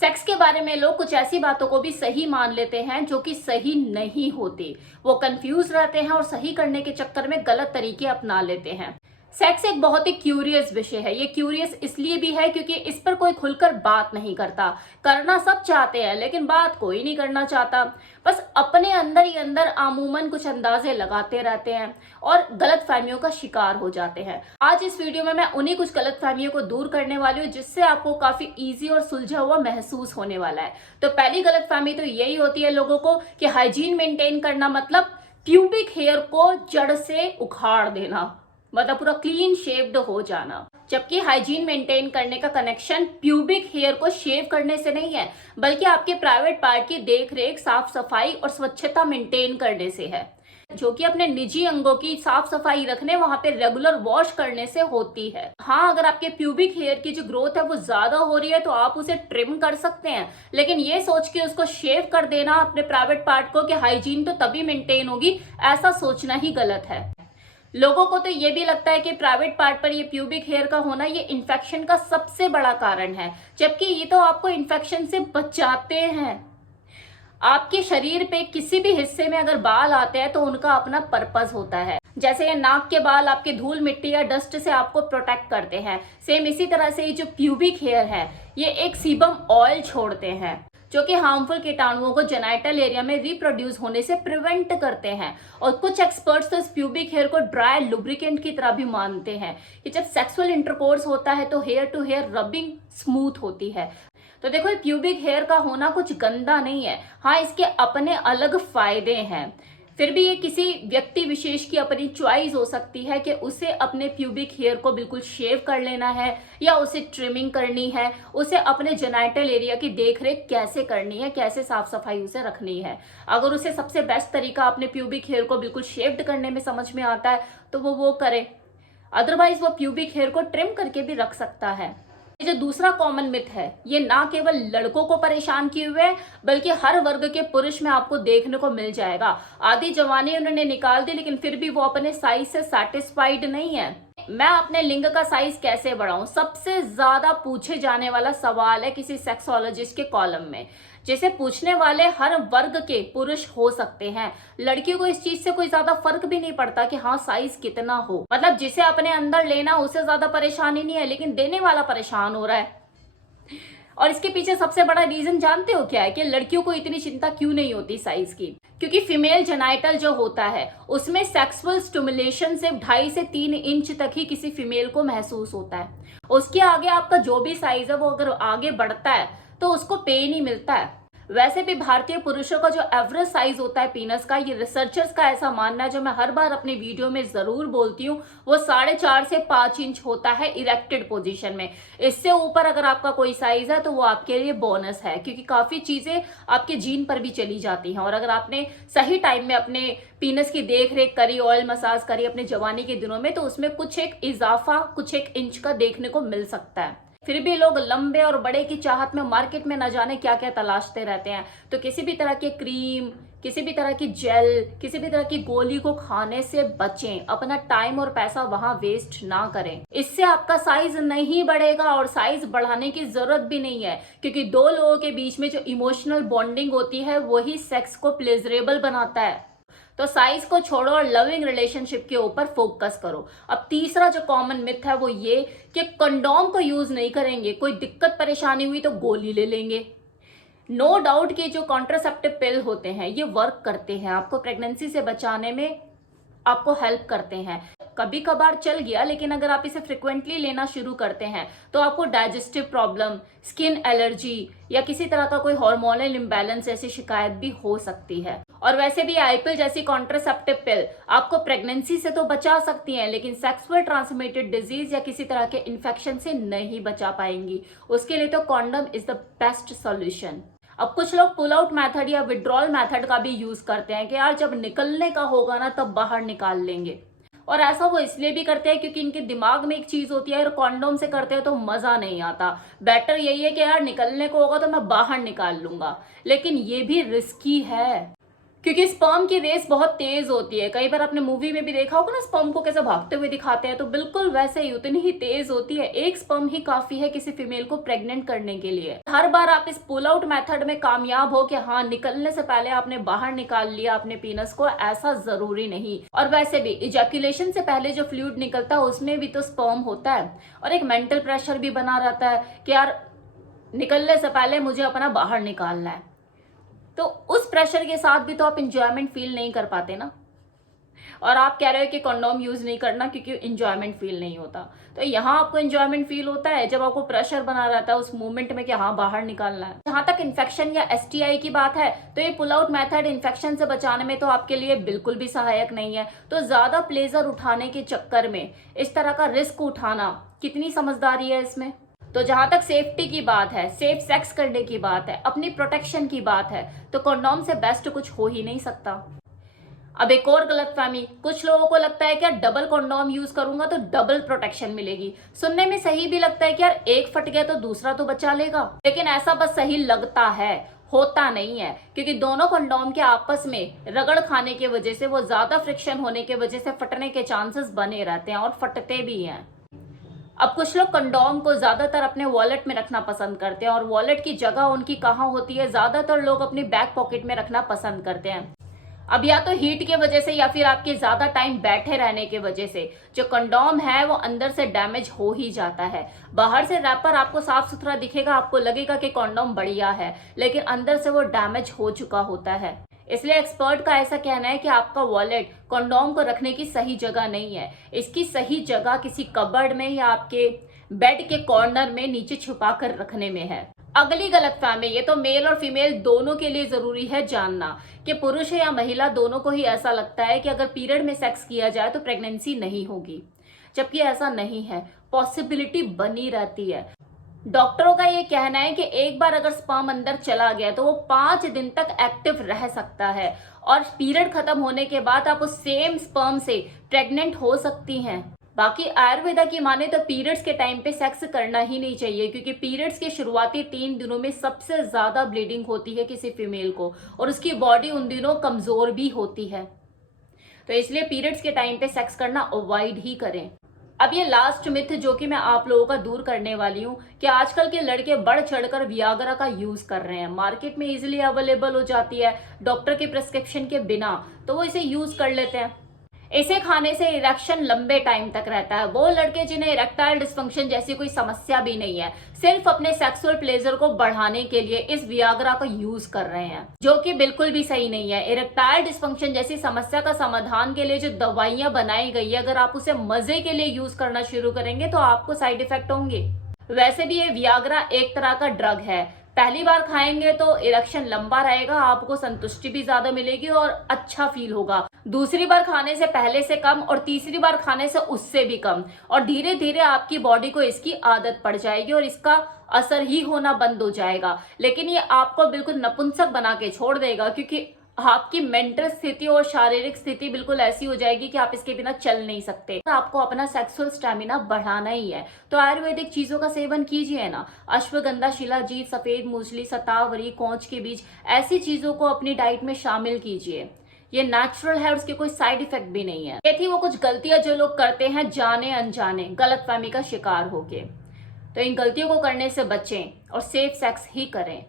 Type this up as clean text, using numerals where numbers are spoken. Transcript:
Sex के बारे में लोग कुछ ऐसी बातों को भी सही मान लेते हैं जो कि सही नहीं होती। वो कंफ्यूज रहते हैं और सही करने के चक्कर में गलत तरीके अपना लेते हैं। सेक्स एक बहुत ही क्यूरियस विषय है। ये क्यूरियस इसलिए भी है क्योंकि इस पर कोई खुलकर बात नहीं करता। करना सब चाहते हैं लेकिन बात कोई नहीं करना चाहता। बस अपने अंदर ही अंदर आमूमन कुछ अंदाजे लगाते रहते हैं और गलत फहमियों का शिकार हो जाते हैं। आज इस वीडियो में मैं उन्हीं कुछ गलत फहमियों को दूर करने वाली हूँ जिससे आपको काफी ईजी और सुलझा हुआ महसूस होने वाला है। तो पहली गलत फहमी तो यही होती है लोगों को कि हाइजीन मेंटेन करना मतलब प्यूबिक हेयर को जड़ से उखाड़ देना, मतलब पूरा क्लीन शेव्ड हो जाना। जबकि हाइजीन मेंटेन करने का कनेक्शन प्यूबिक हेयर को शेव करने से नहीं है, बल्कि आपके प्राइवेट पार्ट की देख रेख, साफ सफाई और स्वच्छता मेंटेन करने से है, जो कि अपने निजी अंगों की साफ सफाई रखने, वहां पे रेगुलर वॉश करने से होती है। हाँ, अगर आपके प्यूबिक हेयर की जो ग्रोथ है वो ज्यादा हो रही है तो आप उसे ट्रिम कर सकते हैं, लेकिन ये सोच के उसको शेव कर देना अपने प्राइवेट पार्ट को कि हाइजीन तो तभी मेंटेन होगी, ऐसा सोचना ही गलत है। लोगों को तो ये भी लगता है कि प्राइवेट पार्ट पर ये प्यूबिक हेयर का होना ये इन्फेक्शन का सबसे बड़ा कारण है, जबकि ये तो आपको इन्फेक्शन से बचाते हैं। आपके शरीर पे किसी भी हिस्से में अगर बाल आते हैं तो उनका अपना पर्पस होता है। जैसे ये नाक के बाल आपके धूल मिट्टी या डस्ट से आपको प्रोटेक्ट करते हैं, सेम इसी तरह से ये जो प्यूबिक हेयर है ये एक सीबम ऑयल छोड़ते हैं जो कि हार्मफुल कीटाणुओं को जेनाइटल एरिया में रिप्रोड्यूस होने से प्रिवेंट करते हैं। और कुछ एक्सपर्ट्स तो इस प्यूबिक हेयर को ड्राई लुब्रिकेंट की तरह भी मानते हैं कि जब सेक्सुअल इंटरकोर्स होता है तो hair to hair rubbing smooth होती है। तो देखो, प्यूबिक हेयर का होना कुछ गंदा नहीं है। हाँ, इसके अपने अलग फायदे हैं। फिर भी ये किसी व्यक्ति विशेष की अपनी चॉइस हो सकती है कि उसे अपने प्यूबिक हेयर को बिल्कुल शेव कर लेना है या उसे ट्रिमिंग करनी है, उसे अपने जेनाइटल एरिया की देखरेख कैसे करनी है, कैसे साफ सफाई उसे रखनी है। अगर उसे सबसे बेस्ट तरीका अपने प्यूबिक हेयर को बिल्कुल शेव्ड करने में समझ में आता है तो वो करे, अदरवाइज वो प्यूबिक हेयर को ट्रिम करके भी रख सकता है। जो दूसरा कॉमन मिथ है ये ना केवल लड़कों को परेशान किए हुए है बल्कि हर वर्ग के पुरुष में आपको देखने को मिल जाएगा। आधी जवानी उन्होंने निकाल दी लेकिन फिर भी वो अपने साइज से सेटिस्फाइड नहीं है। मैं अपने लिंग का साइज कैसे बढ़ाऊं, सबसे ज्यादा पूछे जाने वाला सवाल है किसी सेक्सोलॉजिस्ट के कॉलम में, जिसे पूछने वाले हर वर्ग के पुरुष हो सकते हैं। लड़कियों को इस चीज से कोई ज्यादा फर्क भी नहीं पड़ता कि हाँ साइज कितना हो, मतलब जिसे अपने अंदर लेना उसे ज्यादा परेशानी नहीं है, लेकिन देने वाला परेशान हो रहा है। और इसके पीछे सबसे बड़ा रीजन जानते हो क्या है कि लड़कियों को इतनी चिंता क्यों नहीं होती साइज की? क्योंकि फीमेल जेनाइटल जो होता है उसमें सेक्सुअल स्टिमुलेशन सिर्फ 2.5 से 3 इंच तक ही किसी फीमेल को महसूस होता है। उसके आगे आपका जो भी साइज है वो अगर आगे बढ़ता है तो उसको पेन ही मिलता है। वैसे भी भारतीय पुरुषों का जो एवरेज साइज होता है पीनस का, ये रिसर्चर्स का ऐसा मानना है, जो मैं हर बार अपनी वीडियो में जरूर बोलती हूँ, वो 4.5 से 5 इंच होता है इरेक्टेड पोजीशन में। इससे ऊपर अगर आपका कोई साइज है तो वो आपके लिए बोनस है, क्योंकि काफी चीजें आपके जीन पर भी चली जाती हैं। और अगर आपने सही टाइम में अपने पीनस की देख रेख करी, ऑयल मसाज करी अपने जवानी के दिनों में, तो उसमें कुछ एक इजाफा, कुछ एक इंच का देखने को मिल सकता है। फिर भी लोग लंबे और बड़े की चाहत में मार्केट में न जाने क्या क्या तलाशते रहते हैं। तो किसी भी तरह के क्रीम, किसी भी तरह की जेल, किसी भी तरह की गोली को खाने से बचें। अपना टाइम और पैसा वहां वेस्ट ना करें। इससे आपका साइज नहीं बढ़ेगा और साइज बढ़ाने की जरूरत भी नहीं है, क्योंकि दो लोगों के बीच में जो इमोशनल बॉन्डिंग होती है वही सेक्स को प्लेजरेबल बनाता है। तो साइज को छोड़ो और लविंग रिलेशनशिप के ऊपर फोकस करो। अब तीसरा जो कॉमन मिथ है वो ये कि कंडोम को यूज नहीं करेंगे, कोई दिक्कत परेशानी हुई तो गोली ले लेंगे। नो डाउट कि जो कॉन्ट्रासेप्टिव पिल होते हैं ये वर्क करते हैं, आपको प्रेगनेंसी से बचाने में आपको हेल्प करते हैं। कभी कभार चल गया, लेकिन अगर आप इसे फ्रिक्वेंटली लेना शुरू करते हैं तो आपको डाइजेस्टिव प्रॉब्लम, स्किन एलर्जी या किसी तरह का कोई हार्मोनल इम्बैलेंस जैसी शिकायत भी हो सकती है। और वैसे भी आईपिल जैसी कॉन्ट्रासेप्टिव पिल आपको प्रेगनेंसी से तो बचा सकती हैं, लेकिन सेक्सुअल ट्रांसमिटेड डिजीज या किसी तरह के इन्फेक्शन से नहीं बचा पाएंगी। उसके लिए तो condom is the best solution. अब कुछ लोग पुल आउट मेथड या विड्रॉल मेथड का भी यूज करते हैं कि यार जब निकलने का होगा ना तब बाहर निकाल लेंगे। और ऐसा वो इसलिए भी करते हैं क्योंकि इनके दिमाग में एक चीज होती है, यार कॉन्डोम से करते हैं तो मजा नहीं आता, बेटर यही है कि यार निकलने को होगा तो मैं बाहर निकाल लूंगा। लेकिन ये भी रिस्की है। क्योंकि स्पर्म की रेस बहुत तेज होती है। कई बार आपने मूवी में भी देखा होगा ना, स्पर्म को कैसे भागते हुए दिखाते हैं, तो बिल्कुल वैसे ही उतनी ही तेज होती है। एक स्पर्म ही काफी है किसी फीमेल को प्रेग्नेंट करने के लिए। हर बार आप इस पुल आउट मेथड में कामयाब हो कि हाँ, निकलने से पहले आपने बाहर निकाल लिया अपने पीनस को, ऐसा जरूरी नहीं। और वैसे भी इजैकुलेशन से पहले जो फ्लूइड निकलता है उसमें भी तो स्पर्म होता है, और एक मेंटल प्रेशर भी बना रहता है कि यार निकलने से पहले मुझे अपना बाहर निकालना है। तो उस प्रेशर के साथ भी तो आप इंजॉयमेंट फील नहीं कर पाते ना। और आप कह रहे हो कि कंडोम यूज नहीं करना क्योंकि इंजॉयमेंट फील नहीं होता। तो यहाँ आपको इंजॉयमेंट फील होता है जब आपको प्रेशर बना रहता है उस मोमेंट में कि हाँ, बाहर निकालना है। जहां तक इन्फेक्शन या एसटीआई की बात है, तो ये पुल आउट मेथड इन्फेक्शन से बचाने में तो आपके लिए बिल्कुल भी सहायक नहीं है। तो ज्यादा प्लेजर उठाने के चक्कर में इस तरह का रिस्क उठाना कितनी समझदारी है इसमें। तो जहां तक सेफ्टी की बात है, सेफ सेक्स करने की बात है, अपनी प्रोटेक्शन की बात है, तो कंडोम से बेस्ट कुछ हो ही नहीं सकता। अब एक और गलतफहमी, कुछ लोगों को लगता है कि यार डबल कंडोम यूज करूंगा तो डबल प्रोटेक्शन मिलेगी। सुनने में सही भी लगता है कि यार एक फट गया तो दूसरा तो बचा लेगा, लेकिन ऐसा बस सही लगता है, होता नहीं है। क्योंकि दोनों कंडोम के आपस में रगड़ खाने की वजह से, वो ज्यादा फ्रिक्शन होने की वजह से फटने के चांसेस बने रहते हैं और फटते भी हैं। अब कुछ लोग कंडोम को ज्यादातर अपने वॉलेट में रखना पसंद करते हैं, और वॉलेट की जगह उनकी कहाँ होती है, ज्यादातर लोग अपनी बैक पॉकेट में रखना पसंद करते हैं। अब या तो हीट की वजह से या फिर आपके ज्यादा टाइम बैठे रहने की वजह से जो कंडोम है वो अंदर से डैमेज हो ही जाता है। बाहर से रैपर आपको साफ सुथरा दिखेगा, आपको लगेगा कि कंडोम बढ़िया है, लेकिन अंदर से वो डैमेज हो चुका होता है। इसलिए एक्सपर्ट का ऐसा कहना है कि आपका वॉलेट कंडोम को रखने की सही जगह नहीं है। इसकी सही जगह किसी कबर्ड में या आपके बेड के कॉर्नर में नीचे छुपा कर रखने में है। अगली गलतफहमी, ये तो मेल और फीमेल दोनों के लिए जरूरी है जानना, कि पुरुष या महिला दोनों को ही ऐसा लगता है कि अगर पीरियड में सेक्स किया जाए तो प्रेगनेंसी नहीं होगी, जबकि ऐसा नहीं है। पॉसिबिलिटी बनी रहती है। डॉक्टरों का ये कहना है कि एक बार अगर स्पर्म अंदर चला गया तो वो 5 दिन तक एक्टिव रह सकता है, और पीरियड खत्म होने के बाद आप उस सेम स्पर्म से प्रेग्नेंट हो सकती हैं। बाकी आयुर्वेदा की माने तो पीरियड्स के टाइम पे सेक्स करना ही नहीं चाहिए, क्योंकि पीरियड्स के शुरुआती 3 दिनों में सबसे ज्यादा ब्लीडिंग होती है किसी फीमेल को, और उसकी बॉडी उन दिनों कमजोर भी होती है। तो इसलिए पीरियड्स के टाइम पे सेक्स करना अवॉइड ही करें। अब ये लास्ट मिथ जो कि मैं आप लोगों का दूर करने वाली हूँ, कि आजकल के लड़के बढ़ चढ़कर वियाग्रा का यूज कर रहे हैं। मार्केट में इजीली अवेलेबल हो जाती है डॉक्टर के प्रिस्क्रिप्शन के बिना, तो वो इसे यूज कर लेते हैं। इसे खाने से इरेक्शन लंबे टाइम तक रहता है। वो लड़के जिन्हें इरेक्टाइल डिस्फंक्शन जैसी कोई समस्या भी नहीं है, सिर्फ अपने सेक्सुअल प्लेजर को बढ़ाने के लिए इस वियाग्रा का यूज कर रहे हैं, जो कि बिल्कुल भी सही नहीं है। इरेक्टाइल डिस्फंक्शन जैसी समस्या का समाधान के लिए जो दवाइयां बनाई गई है, अगर आप उसे मजे के लिए यूज करना शुरू करेंगे तो आपको साइड इफेक्ट होंगे। वैसे भी ये वियाग्रा एक तरह का ड्रग है। पहली बार खाएंगे तो इरेक्शन लंबा रहेगा, आपको संतुष्टि भी ज्यादा मिलेगी और अच्छा फील होगा। दूसरी बार खाने से पहले से कम, और तीसरी बार खाने से उससे भी कम, और धीरे धीरे आपकी बॉडी को इसकी आदत पड़ जाएगी और इसका असर ही होना बंद हो जाएगा। लेकिन ये आपको बिल्कुल नपुंसक बना के छोड़ देगा, क्योंकि आपकी मेंटल स्थिति और शारीरिक स्थिति बिल्कुल ऐसी हो जाएगी कि आप इसके बिना चल नहीं सकते। आपको अपना सेक्सुअल स्टैमिना बढ़ाना ही है तो आयुर्वेदिक चीजों का सेवन कीजिए ना। अश्वगंधा, शिलाजीत, सफेद मूसली, शतावरी, कोंच के बीज, ऐसी चीजों को अपनी डाइट में शामिल कीजिए। ये नेचुरल है और उसके कोई साइड इफेक्ट भी नहीं है। ये थी वो कुछ गलतियां जो लोग करते हैं जाने अनजाने, गलतफहमी का शिकार होके। तो इन गलतियों को करने से बचें और सेफ सेक्स ही करें।